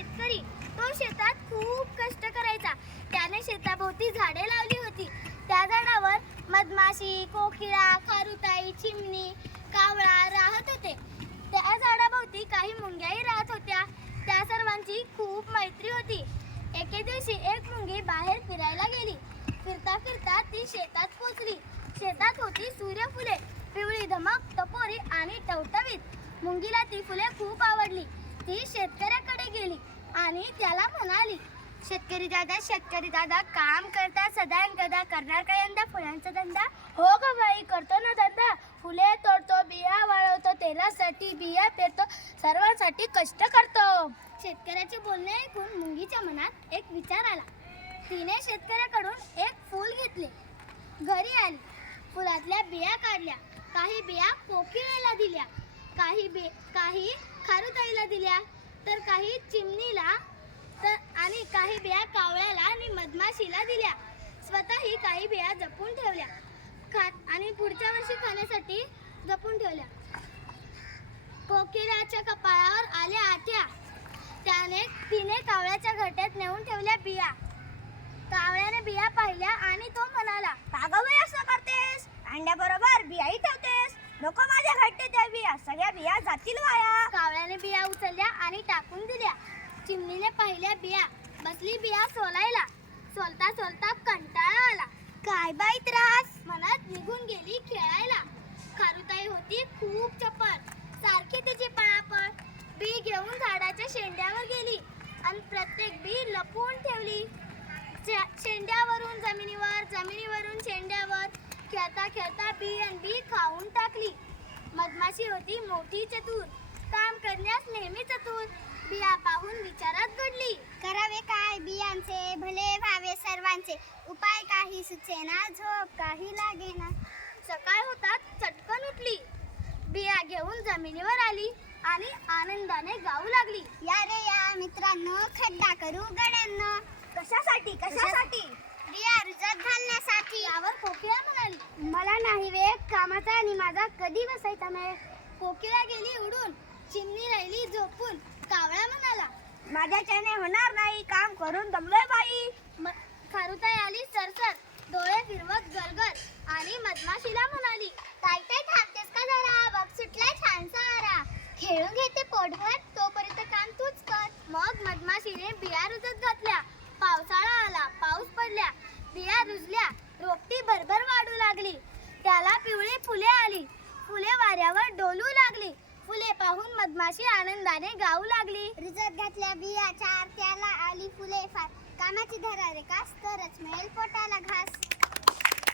शेतकरी तो शेतात खूप कष्ट करायचा. त्याने शेताभोवती झाडे लावली होती. त्या झाडावर मधमाशी, कोकिळा, खारुताई, चिमणी, कावळा राहत होते. त्या झाडाभोवती काही मुंग्याही राहत होत्या. त्या सर्वांची खूप मैत्री होती. एके दिवशी एक मुंगी बाहेर फिरायला गेली. फिरता फिरता ती शेतात पोचली. शेतात होती सूर्यफुले, पिवळी धमक, टपोरी आणि टवटवीत. मुंगीला ती फुले खूप आवडली. ती शेतकऱ्याकडे गेली आणि त्याला म्हणाली, शेतकरी दादा, काम करता सदा गदा, करणार का यंदा फुलांचा धंदा? हो ग बाई, करतो ना धंदा. फुले तोडतो, बिया वाळवतो, तेलासाठी बिया पेरतो, सर्वांसाठी कष्ट करतो. शेतकऱ्याचे बोलणे ऐकून मुंगीच्या मनात एक विचार आला. तिने शेतकऱ्याकडून एक फूल घेतले. घरी आली, फुलातल्या बिया काढल्या. काही बिया कोकिळेला दिल्या, काही खारुताईला दिल्या, तर काही चिमणीला, आणि काही बिया कावळ्याला आणि मधमाशीला दिल्या. स्वतःही काही बिया जपून ठेवल्या आणि पुढच्या वर्षी खाण्यासाठी जपून ठेवल्या. कोकिळाच्या कपाळावर आल्या आट्या. तिने कावळ्याच्या घरट्यात नेऊन ठेवल्या बिया. कावळ्याने बिया पाहिल्या आणि तो म्हणाला, अगं बाई, असं करतेस? अंड्याबरोबर बियाही ठेवतेस? नको माझ्या घरटे त्या बिया, सगळ्या बिया जातील वाया. कावळ्याने बिया उचलल्या आणि टाकून दिल्या. चिमणीने पाहिल्या बिया, बसली बिया सोलायला. सोलता सोलता कंटाळा आला. काय बाई त्रास, मनात निघून गेली खेळायला. खारुताई होती खूप चपळ, सारखी तिची पळापळ. बी घेऊन झाडाच्या शेंड्यावर गेली आणि प्रत्येक बी लपवून ठेवली. शेंड्यावरून जमिनीवर, जमिनीवरून शेंड्यावर, खेळता खेळता बी खाऊन टाकली. मधमाशी होती मोठी चतुर, काम करण्यास नेहमी चतुर. बिया पाहून विचारात घडली, करावे काय बियांचे, भले व्हावे सर्वांचे, उपाय काही सुचेना, झोप काही लागेना. सकाळ होताच चटकन उठली, बिया घेऊन जमिनीवर आली आणि आनंदाने गाऊ लागली, या रे या मित्रांनो, खड्डा करू गड्यांनो. कशासाठी कशासाठी? बिया रुजत घालण्यासाठी. यावर कोकिळा म्हणाली, मला नाही वेळ कामाचा आणि माझा कधी बसायचा मेळ. कोकिळा गेली उडून, चिमणी राहिली झोपून. कावळा म्हणाला, माझ्याच्याने होणार नाही, काम करून दमलोय बाई. खारुताई आली सरसर, डोळे फिरवत गलगल आणि मधमाशीला म्हणाली, ताई थांबतेस का जरा, बघ सुटलाय छानसा आरा. खेळून घेते पोटभर, तोपर्यंत काम तूच कर. मग मधमाशीने बिया रुजत घातल्या. पावसाळा आला, पाऊस पडल्या, बिया रुजल्या, रोपटी भरभर वाढू लागली. त्याला पिवळी फुले आली. फुले वाऱ्यावर डोलू लागली. फुले पाहून मधमाशी आनंदाने गाऊ लागली, रुजत घातल्या बिया चार, त्याला आली फुले फार. कामाची धरा रे कास, तरच मिळेल